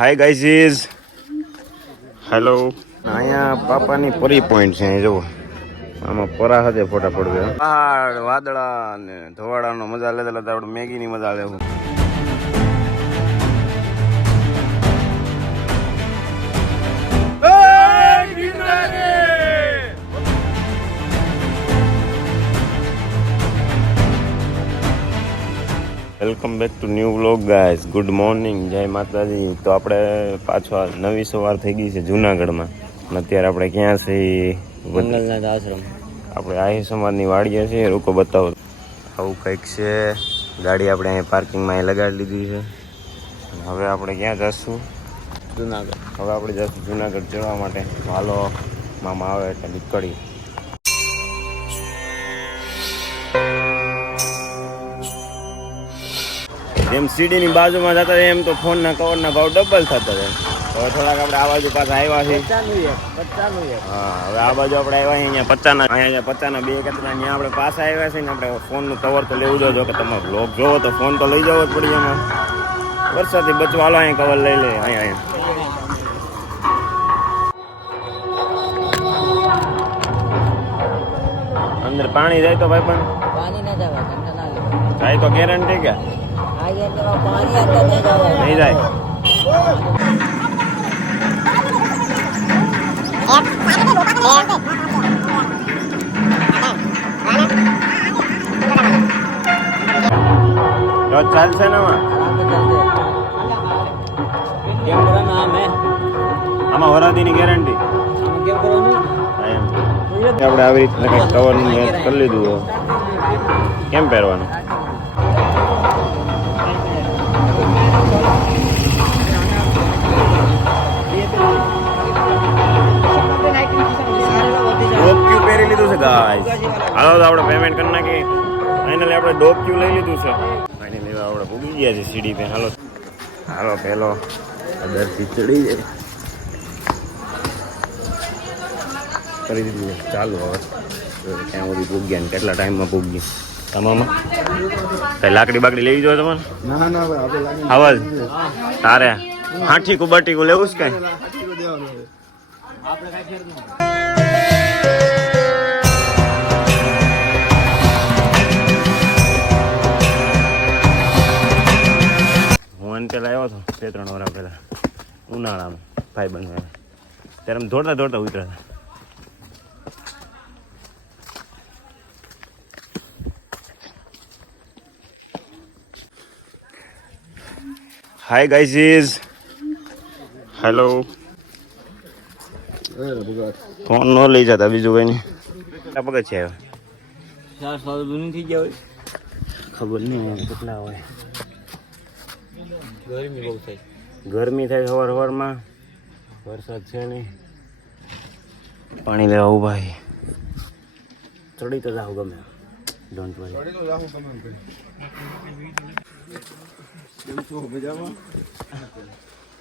Hi guys, hello. અહીંયા પાપાની પરી point છે, જુઓ આમાં પરા સાથે ફોટા પડવે. પહાડ, વાદળા અને ધોવાડાનો મજા લેતા લેતા આપણે મેગીની મજા લેવું. Welcome back to new vlog guys. Good morning, જય માતાજી. તો આપણે પાછો નવી સવાર થઈ ગઈ છે જુનાગઢમાં. અને અત્યારે આપણે ક્યાં છીએ? મંગલનાથ આશ્રમ. આપણે આહી સમાજની વાડીએ છીએ. રૂકો બતાવો. આવું કંઈક છે. ગાડી આપણે અહીં પાર્કિંગમાં અહીં લગાડી લીધી છે. હવે આપણે ક્યાં જઈશું? જુનાગઢ. હવે આપણે જઈશું જુનાગઢ જવા માટે. હાલો, મામા આવે એટલે નીકળી. જેમ સીડીની બાજુમાં જતા એમ તો ફોનના કવરના ભાવ ડબલ થતા જાય. હવે થોડાક આપણે આ બાજુ પાછા આવ્યા છીએ. હા, હવે આ બાજુ આપણે આવ્યા અહીંયા 50ના, અહીંયા 50ના બે કચરા અહીંયા આપણે પાછા આવ્યા છીએ ને. આપણે ફોનનું કવર તો લેવું જો કે તમારો બ્લોગ જોવો તો ફોન તો લઈ જવો જ પડી. એમાં વરસાદથી બચવા હાલો અહીંયા કવર લઈ લે. અહીંયા અંદર પાણી જાય તો ભાઈ પણ પાણી ના જાય તો ગેરંટી કે નહીં જાય. ચાલશે ને આમાં વરાદીની ગેરંટી. આપણે આવી રીતના કંઈક કવરનું કરી લીધું. કેમ પહેરવાનું? ડોક્યુ પહેરી લીધું છે ગાઈસ. હાલો તો આપણે પેમેન્ટ કરી નાખીએ. ફાઇનલી આપણે ડોક્યુ લઈ લીધું છે. ફાઇનલી આપણે ભૂગી ગયા છે સીડી पे. હાલો હાલો, પહેલો દરથી ચડી જાય કરી દીધું ચાલુ. હવે ત્યાં સુધી ભૂગ્યા ને કેટલા ટાઈમમાં ભૂગી તમામાં કઈ લાકડી બાકડી લેવી જોઈએ તમારે? હવલ તારે હાઠી કુબાટી લેવું છે કઈ? હું પેલા આવ્યો હતો 2-3 વર્ષ પહેલા ઉનાળામાં ભાઈ બંધ ત્યારે દોડતા દોડતા ઉતર્યા હતા. Hi guys, hello. ફોન ન લઈ જતા, બીજું કઈ નહીં. પગત છે 400 થઈ ગયા હોય, ખબર નહીં કેટલા હોય. ગરમી બહુ થાય, ગરમી થાય સવાર સવારમાં. વરસાદ છે નહીં. પાણી લેવા ભાઈ ચડી તો જાવ ગમે. Don't worry.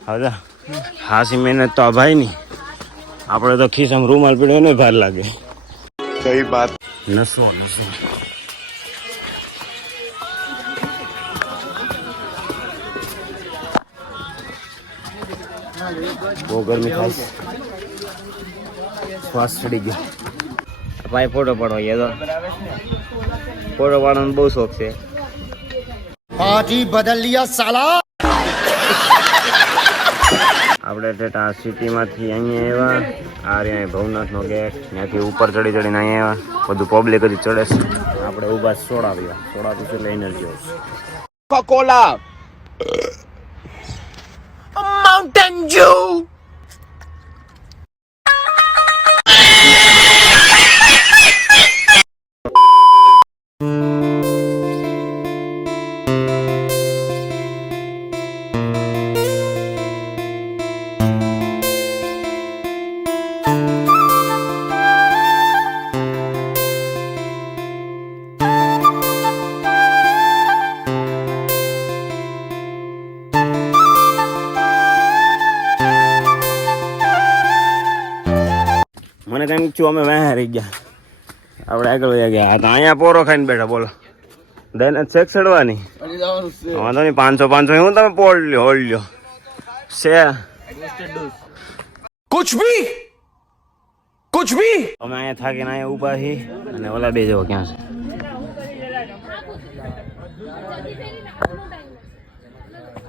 હા, હાસી મહેનત તો આ ભાઈ ની. આપણે તો ખિસ્સામાં રૂમાલ પીડ્યો ને ભાર લાગે. કઈ વાત? નસો નસો. બહુ ગરમી થાય છે. શ્વાસ ચડી ગયો. ભાઈ ફોટો પાડવા ગયા તો ફોટો પાડવાનો બહુ શોખ છે. પાર્ટી બદલ લિયા સાલા. આપણે ઠેઠા સિટીમાંથી અહીંયા આવ્યા. આ રહ્યા ભવનાથનો ગેટ. ત્યાંથી ઉપર ચડી ચડીને અહીંયા આવ્યા. બધું પબ્લિક હજી ચડે છે. આપણે ઊભા સોડા પીવા. સોડા પીશું એટલે એનર્જી આવશે. કોકોલા, માઉન્ટેન ડ્યુ. મને કંઈક છું અમે વહે રહી ગયા. આપણે આગળ વહી ગયા. તો અહીંયા પોરો ખાઈને બેઠા. બોલો દઈને ચેક ચડવાની વાંધો નહીં. 500 હું તમે પોળ લ્યો હોલ્ડ લ્યો. છે कुछ भी અમે અહીંયા થાકીને અહીંયા ઊભા છીએ અને ઓલા બે જવો ક્યાં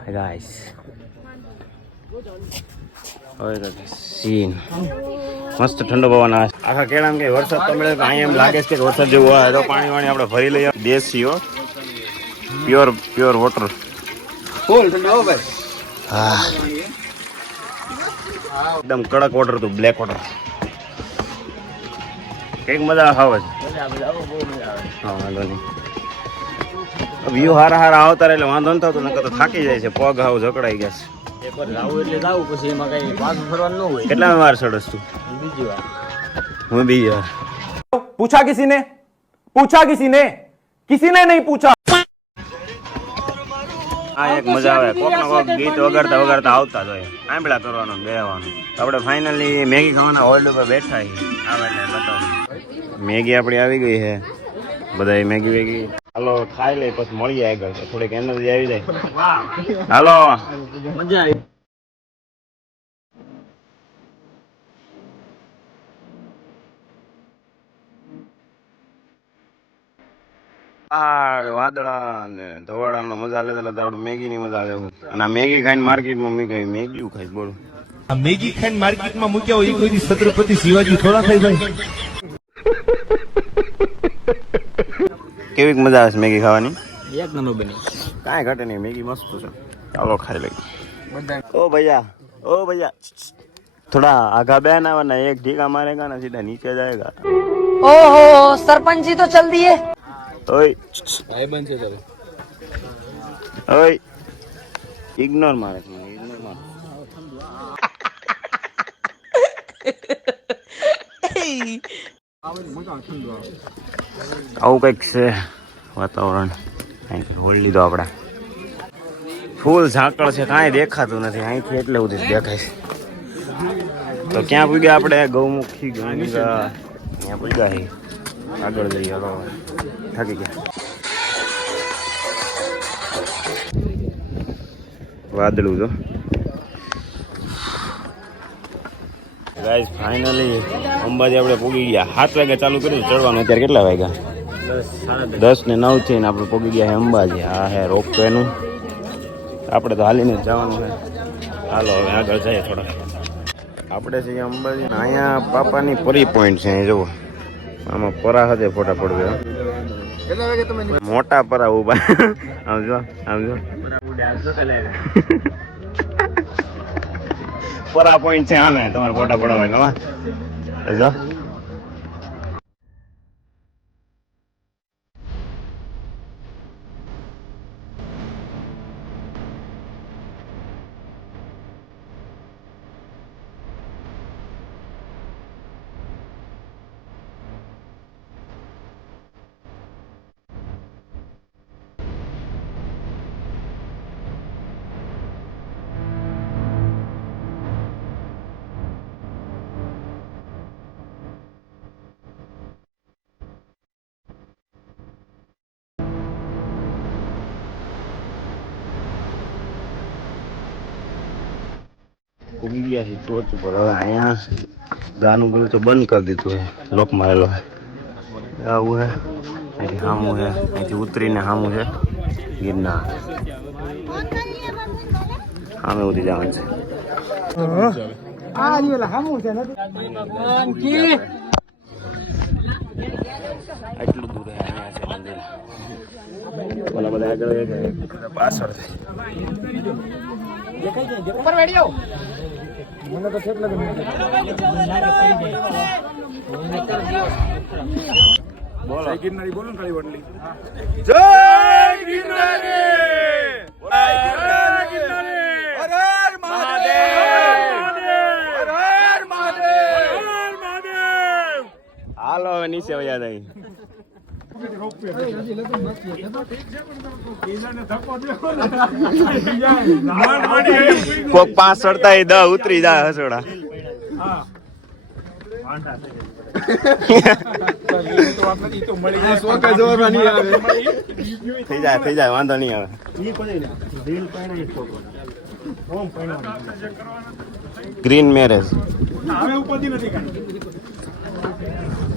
છે ગાઈસ સીન મસ્ત ઠંડો પવન આવે આખા કેળામ કે વરસાદ તો મળે અહીંયા એમ લાગે છે કે વરસાદ જેવું હોય તો પાણી વાણી આપણે ભરી લઈએ દેશી હો પ્યોર વોટર હા એકદમ કડક વોટર હતું બ્લેક વોટર કઈક મજા આવે છે હા વાંધો નહીં વ્યૂ હારા આવતા રહે એટલે વાંધો ન થતો નકર તો થાકી જાય છે પગ હાવ જકડાઈ ગયા છે એકવાર જાવું એટલે જાવું પછી એમાં કઈ પાછું ફરવાનું ન હોય કેટલા વાર ચડસ તું બીજી વાર હું બીજી વાર पूछा किसी ने नहीं पूछा આ એક મજા આવે કોક ના કોક ગીત વગાડતા આવતા જ હોય આંબળા કરવાનું બેહવાનું આપણે ફાઇનલી મેગી ખાવાના હોલ્ડ ઉપર બેઠા છીએ આવે એટલે બતાવું મેગી આપણી આવી ગઈ છે બધા મેગી હાલો ખાઈ લે પછી મળીએ આગળ થોડીક એનર્જી આવી જાય હાલો મજા આવી વાદળા ને ધવાડાનો મજા લેતા આપણે મેગી ની મજા આવે અને આ મેગી ખાઈને માર્કેટમાં મેગી ખાઈશ બોલું મેગી ખાઈને માર્કેટમાં મૂક્યા હોય એ કોઈ છત્રપતિ શિવાજી થોડા ખાઈ ભાઈ કેવી મજા આવે છે મેગી ખાવાની એક નંબર બની કાંઈ ઘટે નહીં મેગી મસ્ત છે ચાલો ખાઈ લઈએ ઓ ભૈયા थोड़ा आगा बहन आवाना एक ढीका मारेगा ना सीधा नीचे जाएगा ओहो सरपंच जी तो चल दिए ओए भाई बन से चलो ओए इग्नोर मारे इग्नोर मार આવું કંઈક છે વાતાવરણ અહીં હોલ્ડ લીધો આપણે ફૂલ ઝાકળ છે કાંઈ દેખાતું નથી અહીંથી એટલે સુધી દેખાય છે તો ક્યાં પૂગ્યા આપણે ગૌમુખી ગંગા ત્યાં પૂગ્યા છે આગળ જઈએ હવે થાકી ગયા વાદળું તો ગાઈસ ફાઇનલી અંબાજી આપણે પૂગી ગયા 7 વાગે ચાલુ કર્યું ચડવાનું અત્યારે કેટલા વાગ્યા 10:09 થઈને આપણે પૂગી ગયા છે અંબાજી આ હે રોપવે નું આપણે તો હાલીને જ જવાનું છે હાલો હવે આગળ જઈએ થોડા આપણે છીએ અંબાજી ને અહીંયા પાપાની પરી પોઈન્ટ છે જુઓ આમાં પરા હદે ફોટા પડવે મોટા પરા ઉભા આમ જો પરા પોઈન્ટ છે આમે તમારે ફોટા પડવા જો ઉગી ગયા છે ટોચ ઉપર હવે અહીંયા ગાનું બધું તો બંધ કરી દીધું છે લોક મારેલો છે આવું છે અહીંથી સામું છે અહીંથી ઉતરીને સામું છે ગિરનાર સામે ઉતરી જવાનું છે એટલું દૂર અહીંયા છે મંદિર ઓલા બધા આગળ પાછળ છે ऊपर बैठ जाओ બોલો ગિરનારી બોલો ને ખાલી વડલી જય ગિરનારી હર હર મહાદેવ હાલો હવે નીચે વયા જાય કોક 5 ચડતા 10 ઉતરી જાય હસોડા થઈ જાય વાંધો નહીં આવે ગ્રીન મેરેજ હવે ઉપાધિ નથી કાંઈ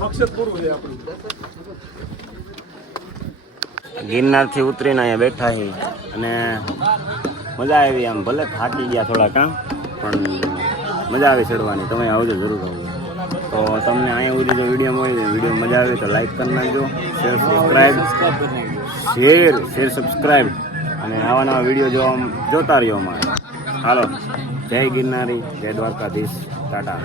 મકસદ પૂરું છે આપણું. ગિરનારથી ઉતરીને અહીંયા બેઠા છીએ અને મજા આવી. આમ ભલે થાકી ગયા થોડા કામ, પણ મજા આવી ચડવાની. તમે આવજો જરૂર આવજો. તો તમને અહીંયા સુધી જો વિડીયો મળી વિડીયો મજા આવે તો લાઈક કરી નાખજો, શેર સબસ્ક્રાઈબ અને આવા નવા વિડીયો જોતા રહ્યો અમારે. હાલો, જય ગિરનારી, જય દ્વારકાધીશ, ટાટા.